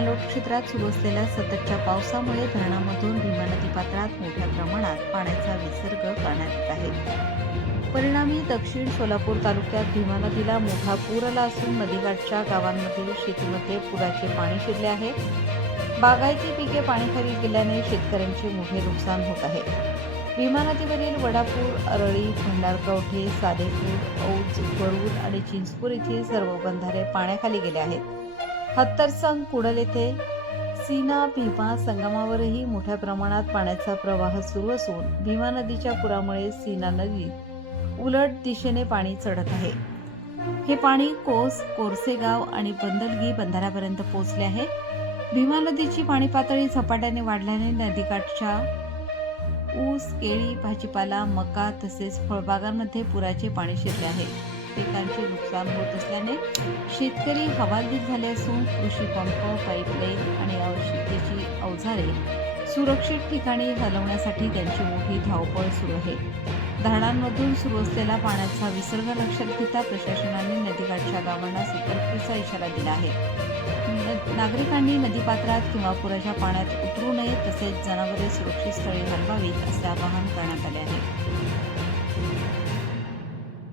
पाणलोट क्षेत्रात सुरू असलेल्या सततच्या पावसामुळे धरणामधून भीमा नदी पात्रात मोठ्या प्रमाणात पाण्याचा विसर्ग करण्यात येत आहे। परिणामी दक्षिण सोलापूर तालुक्यात भीमा नदीला मोठा पूर आला असून नदीकाठच्या गावांमधील शेतीमध्ये पुराचे पाणी शिरले आहे। बागायती पिके पाण्याखाली गेल्याने शेतकऱ्यांचे मोठे नुकसान होत आहे। भीमा नदीवरील वडापूर, अरळी, भंडारकवठे, सादेपूर, औज, वरुड आणि चिंचपूर येथील सर्व बंधारे पाण्याखाली गेले आहेत। हत्तरसंग, कुडल येथे सीना भीमा संगमावरही मोठ्या प्रमाणात पाण्याचा प्रवाह सुरू असून भीमा नदीच्या पुरामुळे सीना नदीत उलट दिशेने पाणी चढत आहे। हे पाणी कोस, कोरसेगाव आणि बंदलगी बंधाऱ्यापर्यंत पोहोचले आहे। भीमा नदीची पाणी पातळी झपाट्याने वाढल्याने नदीकाठच्या ऊस, केळी, भाजीपाला, मका तसेच फळबागांमध्ये पुराचे पाणी शिरले आहे। पिकांचे नुकसान होत असल्याने शेतकरी हवालदिल झाले असून कृषी पंप, पाईपलाईन आणि शेतीची अवजारे सुरक्षित ठिकाणी हलवण्यासाठी त्यांची मोठी धावपळ सुरू आहे। धरणांमधून सुरू असलेला पाण्याचा विसर्ग लक्षात घेता प्रशासनाने नदीकाठच्या गावांना सतर्कतेचा इशारा दिला आहे। नागरिकांनी नदीपात्रात किंवा पुराच्या पाण्यात उतरू नये तसेच जनावरे सुरक्षित स्थळी हलवावीत असे आवाहन करण्यात आले आहे।